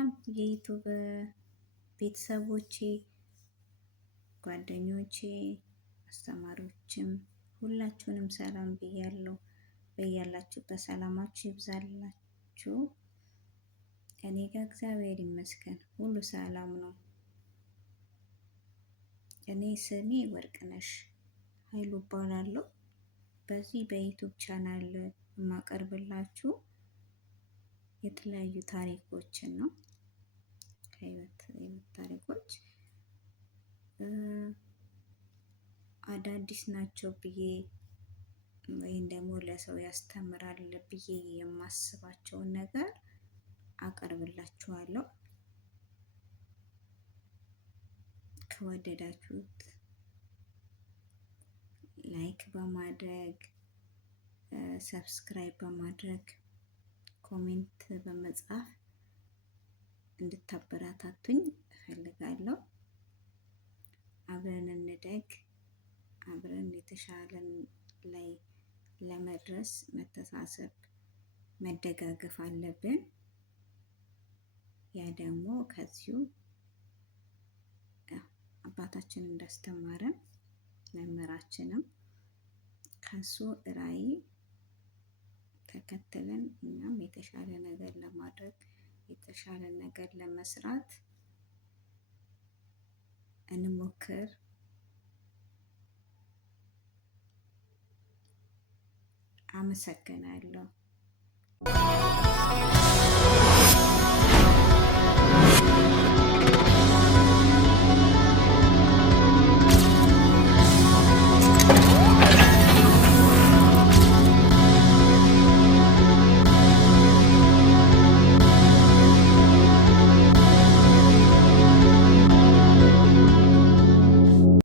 ሰላም የዩቱብ ቤተሰቦቼ፣ ጓደኞቼ፣ አስተማሪዎችም ሁላችሁንም ሰላም ብያለሁ። በያላችሁበት ሰላማችሁ ይብዛላችሁ። እኔ ጋር እግዚአብሔር ይመስገን ሁሉ ሰላም ነው። እኔ ስሜ ወርቅነሽ ኃይሉ እባላለሁ። በዚህ በዩቱብ ቻናል የማቀርብላችሁ የተለያዩ ታሪኮችን ነው። ከህይወት ታሪኮች አዳዲስ ናቸው ብዬ ወይም ደግሞ ለሰው ያስተምራል ብዬ የማስባቸውን ነገር አቀርብላችኋለሁ። ከወደዳችሁት ላይክ በማድረግ ሰብስክራይብ በማድረግ ኮሜንት በመጻፍ እንድታበረታቱኝ እፈልጋለሁ። አብረን እንደግ። አብረን የተሻለን ላይ ለመድረስ መተሳሰብ፣ መደጋገፍ አለብን። ያ ደግሞ ከዚሁ አባታችን እንዳስተማረን መምህራችንም ከሱ ራዕይ ተከትለን እኛም የተሻለ ነገር ለማድረግ የተሻለ ነገር ለመስራት እንሞክር። አመሰግናለሁ።